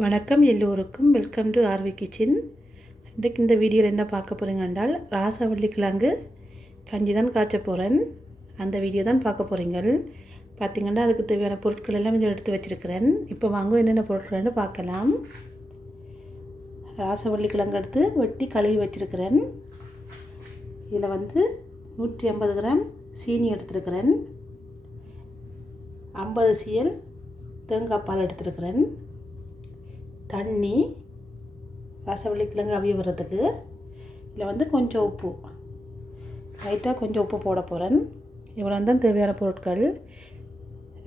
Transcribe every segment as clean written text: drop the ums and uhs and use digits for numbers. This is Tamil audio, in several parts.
வணக்கம் எல்லோருக்கும். Welcome to RV kitchen. இன்றைக்கு இந்த வீடியோவில் என்ன பார்க்க போகிறீங்க என்றால் ராசவள்ளி கிழங்கு கஞ்சி தான் காய்ச்ச போகிறேன். அந்த வீடியோ தான் பார்க்க போகிறீங்கள். பார்த்திங்கன்னா அதுக்கு தேவையான பொருட்கள் எல்லாம் கொஞ்சம் எடுத்து வச்சுருக்கிறேன். இப்போ வாங்க என்னென்ன பொருட்கள்னு பார்க்கலாம். ராசவள்ளி கிழங்கு எடுத்து வெட்டி கழுவி வச்சுருக்கிறேன். இதில் 150 கிராம் சீனி எடுத்துருக்கிறேன். 50 cl தேங்காய் பால் எடுத்துருக்கிறேன். தண்ணி, ராசவள்ளி கிழங்கு அவிய விடுறதுக்கு. இதில் கொஞ்சம் உப்பு, லைட்டாக கொஞ்சம் உப்பு போட போகிறேன். இவ்வளோ தான் தேவையான பொருட்கள்.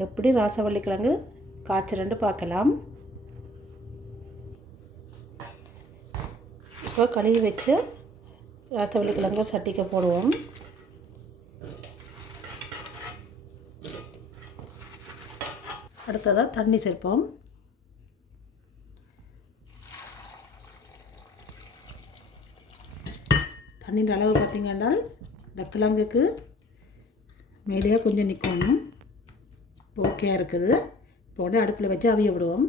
எப்படி ராசவள்ளி கிழங்கு காய்ச்சறேன்னு பார்க்கலாம். இப்போ கழுவி வச்சு ராசவள்ளி கிழங்கு சட்டிக்கு போடுவோம். அடுத்ததாக தண்ணி சேர்ப்போம். தண்ணியின் அளவு பார்த்திங்கன்னா இந்த கிழங்குக்கு மேலேயே கொஞ்சம் நிற்கணும். ஓகேயாக இருக்குது. இப்போ உடனே அடுப்பில் வச்சு அவிய விடுவோம்.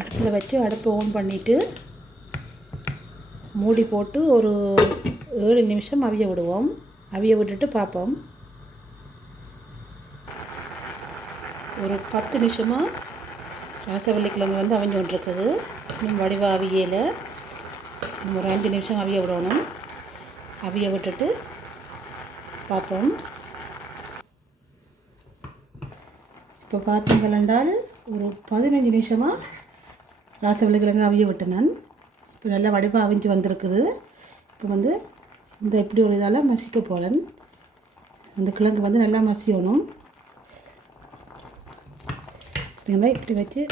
அடுப்பில் வச்சு அடுப்பை ஓன் பண்ணிவிட்டு மூடி போட்டு ஒரு 7 நிமிஷம் அவிய விடுவோம். அவிய விட்டுட்டு பார்ப்போம். ஒரு 10 நிமிஷமாக ராசவள்ளி கிழங்கு அவிஞ்சு கொண்டிருக்குது. இன்னும் வடிவாக அவியலை ஒரு 5 நிமிஷம் அவிய விடணும். அவிய விட்டுட்டு பார்ப்போம். இப்போ பார்த்தீங்களாண்டால் ஒரு 15 நிமிஷமாக ராசவள்ளி கிழங்கு அவிய விட்டேன். இப்போ நல்லா வடிவாக அவிஞ்சு வந்திருக்குது. இப்போ இந்த இப்படி ஒரு இதால் மசிக்க போகிறேன். அந்த கிழங்கு நல்லா மசியணும். பார்த்தீங்கன்னா இப்படி வச்சு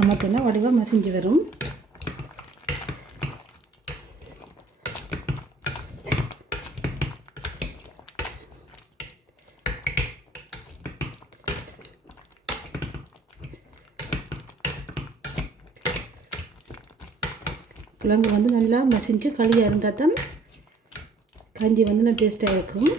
அமர்த்தினா வடிவாக மசிஞ்சு வரும். கிழங்கு நல்லா மசிஞ்சு களியாக இருந்தால் தான் கஞ்சி நல்லா டேஸ்ட்டாக இருக்கும்.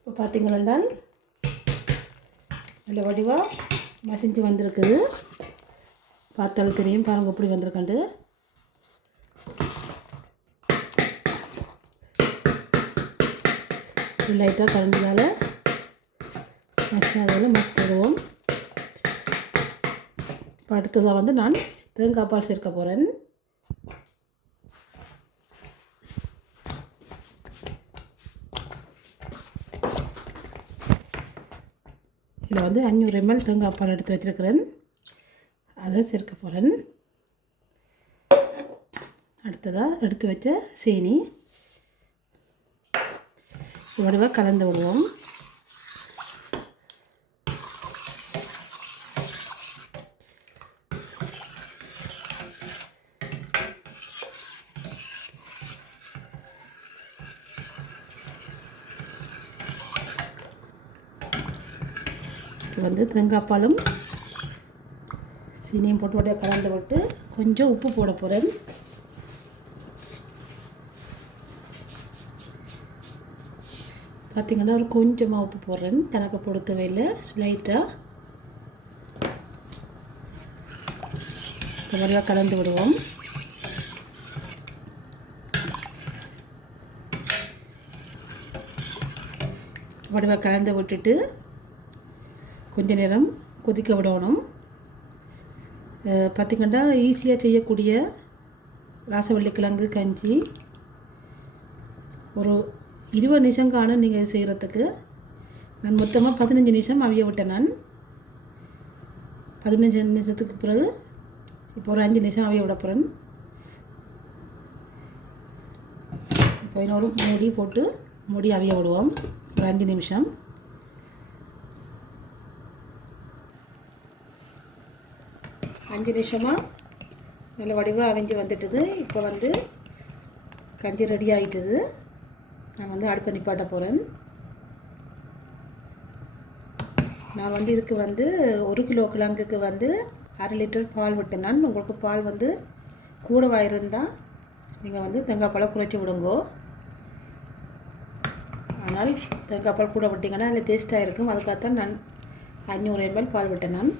இப்போ பார்த்தீங்களா நல்ல வடிவாக மசிஞ்சு வந்திருக்குது. பார்த்தாலும் தெரியும். பாருங்கள் எப்படி வந்திருக்காண்டு. லைட்டாக கரண்டினால் மசினாதில் மசிடுவோம். இப்போ அடுத்ததாக நான் தேங்காய் பால் சேர்க்க போகிறேன். இதில் 500 ml தேங்காய் பால் எடுத்து வச்சுருக்கிறேன். அதை சேர்க்க போகிறேன். அடுத்ததாக எடுத்து வச்ச சீனி வடிவாக கலந்து விடுவோம். தேங்காய் பாலும் சீனியும் போட்டு வடியாக கலந்து விட்டு கொஞ்சம் உப்பு போட போகிறேன். பார்த்திங்கன்னா ஒரு கொஞ்சமாக உப்பு போடுறேன். கணக்கு பொறுத்தவே இல்லை, லைட்டாக வடிவாக கலந்து விடுவோம். வடிவாக கலந்து விட்டுட்டு கொஞ்ச நேரம் கொதிக்க விடணும். பார்த்திங்கன்னா ஈஸியாக செய்யக்கூடிய ராசவள்ளி கிழங்கு கஞ்சி ஒரு 20 நிமிஷம் காணும். நீங்கள் செய்கிறதுக்கு நான் மொத்தமாக 15 நிமிஷம் அவிய விட்டேன். நான் 15 நிமிஷத்துக்கு பிறகு இப்போ ஒரு 5 நிமிஷம் அவிய விட போகிறேன். இப்போ இன்னொரு மூடி போட்டு மூடி அவிய விடுவோம் ஒரு 5 நிமிஷம். 5 நிமிஷமாக நல்ல வடிவாக அவிஞ்சு வந்துட்டுது. இப்போ வந்து கஞ்சி ரெடி ஆகிட்டுது. நான் வந்து அடுப்பை நிப்பாட்ட போகிறேன். நான் வந்து இதுக்கு வந்து 1 கிலோ கிழங்குக்கு வந்து 1/2 லிட்டர் பால் விட்டேன். உங்களுக்கு பால் வந்து கூடவா இருந்தால் நீங்கள் வந்து தேங்காய் பாலை குறைச்சி விடுங்கோ. ஆனால் தேங்காய் பால் கூட விட்டிங்கன்னா அதில் டேஸ்ட்டாக இருக்கும். அதுக்காகத்தான் நான் 500 ml பால் விட்டேன். நான்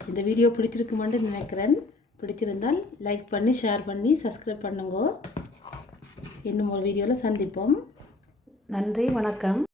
இந்த வீடியோ பிடிச்சிருக்குமான்னு நினைக்கிறேன். பிடிச்சிருந்தால் லைக் பண்ணி ஷேர் பண்ணி சப்ஸ்கிரைப் பண்ணுங்க. இன்னும் ஒரு வீடியோவில் சந்திப்போம். நன்றி, வணக்கம்.